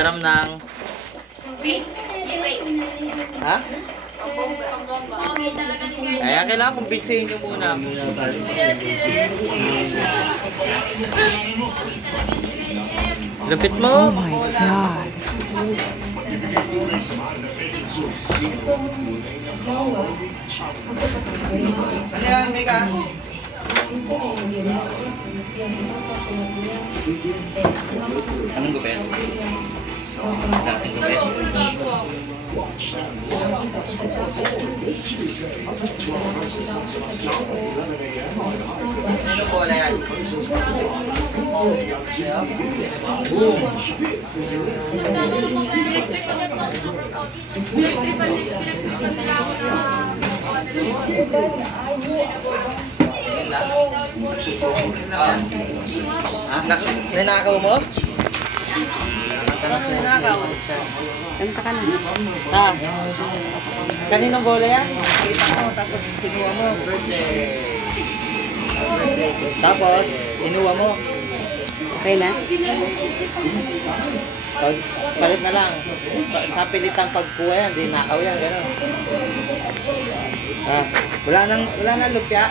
Hiram ng... Ha? Kaya kailangan kumbinsihin nyo muna. Lupit mo! Oh my God! Ano yan, Mika? Anong gupit? Dating gupit. Ano bola yan? Boom! Ah. Ah, nas ninakaw mo? Ano ninakaw? Kanta ka na. Ah. Kaninong bola yan? Kita mo, tapos kinuha mo. Tapos, kinuha mo. Okay na? Pag, palit na lang. Sa pilitang pagkuha yan, di nakaw yan, gano'n. Ah, wala nang, wala nang lupya.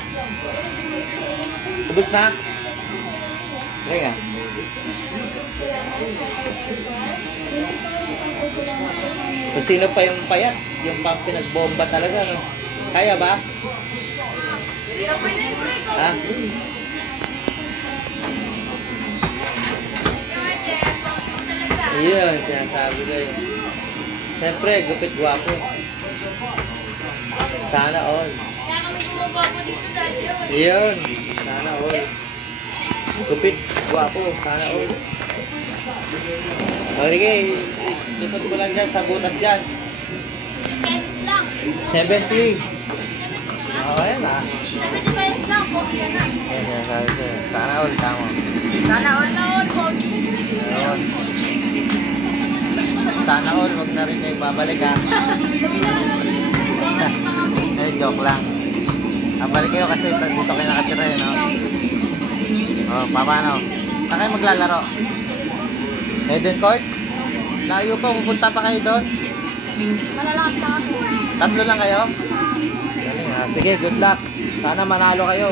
Ubus na. Sige nga. Kung sino pa yung payat, yung pang pinagbomba talaga, no? Kaya ba? Ha? Iyon, sinasabi ko yun. Siyempre, gupit gwapo. Sana all. Kaya kami gumawa po dito dati. Iyon, sana all. Gupit gwapo, sana all. O sige, lusot ko lang dyan sa butas dyan. Pesos lang. 70. Oo, ayan ah. 70 pesos lang. Pogi yan na. Ayan, sinasabi ko. yun. Sana all, tama. Sana all na all. Pogi. Ayun. Sana all, wag na rin kayo babalik ah. Eh, joke lang. Ah, balik kayo kasi ito- dito kayo nakatira eh, no? Oh, pa- paano? Saan kayo maglalaro? Eden Court? Layo pa, pupunta pa kayo doon? Malalakad pa ako. Tatlo lang kayo? Sige, good luck. Sana manalo kayo.